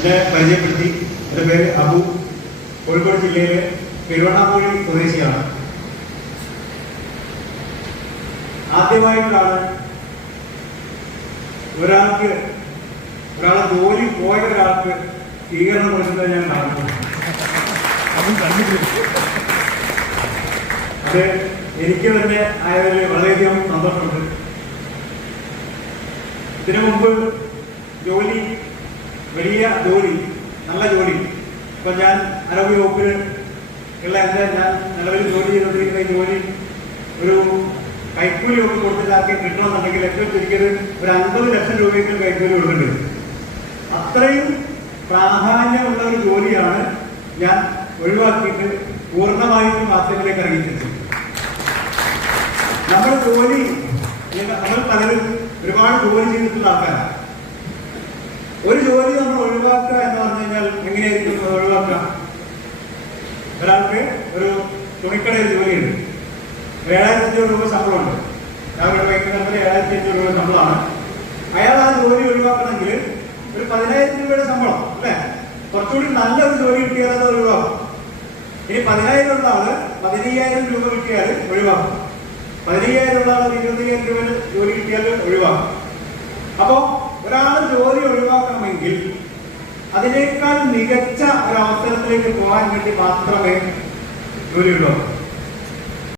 എന്നെ പരിചയപ്പെടുത്തി. എന്റെ പേര് അബു. കോഴിക്കോട് ജില്ലയിലെ പെരുവണ്ണാമൂഴി സ്വദേശിയാണ്. ആദ്യമായിട്ടാണ് ഒരാൾക്ക് ഒരാളെ ജോലി പോയ ഒരാൾക്ക് സ്വീകരണം കൊടുക്കുന്നത് ഞാൻ കാണുന്നു അത് എനിക്ക് തന്നെ ആയതിൽ വളരെയധികം സന്തോഷമുണ്ട്. ഇതിനു മുമ്പ് ജോലി വലിയ ജോലി നല്ല ജോലി. ഇപ്പൊ ഞാൻ ആരോഗ്യ വകുപ്പിൽ ഉള്ള എന്റെ ഞാൻ നിലവിൽ ജോലി ചെയ്തുകൊണ്ടിരിക്കുന്ന ജോലി ഒരു കൈക്കൂലി ഒക്കെ കൊടുത്തിട്ടാക്കി കിട്ടണമെന്നുണ്ടെങ്കിൽ ഏറ്റവും ചുരുക്കിയത് ഒരു അൻപത് ലക്ഷം രൂപയെങ്കിലും കൈക്കൂലി കൊടുക്കേണ്ടത് അത്രയും പ്രാധാന്യമുള്ള ഒരു ജോലിയാണ് ഞാൻ ഒഴിവാക്കിയിട്ട് പൂർണമായും മാധ്യമത്തിലേക്ക് ഇറങ്ങിച്ചത്. നമ്മുടെ ജോലി നമ്മൾ പലരും ഒരുപാട് ജോലി ചെയ്തിട്ടുള്ള ആൾക്കാരാണ്. ഒരു ജോലി നമ്മൾ ഒഴിവാക്കുക എന്ന് പറഞ്ഞു കഴിഞ്ഞാൽ എങ്ങനെയായിരിക്കും അത് ഒഴിവാക്കുക? ഒരാൾക്ക് ഒരു തുണിക്കടയിൽ ജോലിയുണ്ട്. ഏഴായിരത്തി അഞ്ഞൂറ് രൂപ ശമ്പളമുണ്ട്. രാവിലെ വൈകുന്നേരത്തിൽ ഏഴായിരത്തി അഞ്ഞൂറ് രൂപ ശമ്പളമാണ്. അയാൾ ആ ജോലി ഒഴിവാക്കണമെങ്കിൽ ഒരു പതിനായിരം രൂപയുടെ ശമ്പളം അല്ലേ? കുറച്ചുകൂടി നല്ലൊരു ജോലി കിട്ടിയാൽ അത് ഒഴിവാക്കും. ഇനി പതിനായിരം ഉള്ള ആൾ പതിനയ്യായിരം രൂപ കിട്ടിയാൽ ഒഴിവാക്കും. പതിനയ്യായിരം ഉള്ള ആൾ ഇരുപത്തയ്യായിരം രൂപയുടെ ജോലി കിട്ടിയാൽ ഒഴിവാക്കും. അപ്പോ ഒരാൾ ജോലി ഒഴിവാക്കണമെങ്കിൽ അതിനേക്കാൾ മികച്ച ഒരു അവസരത്തിലേക്ക് പോകാൻ വേണ്ടി മാത്രമേ ജോലി ഒഴിവാക്കൂ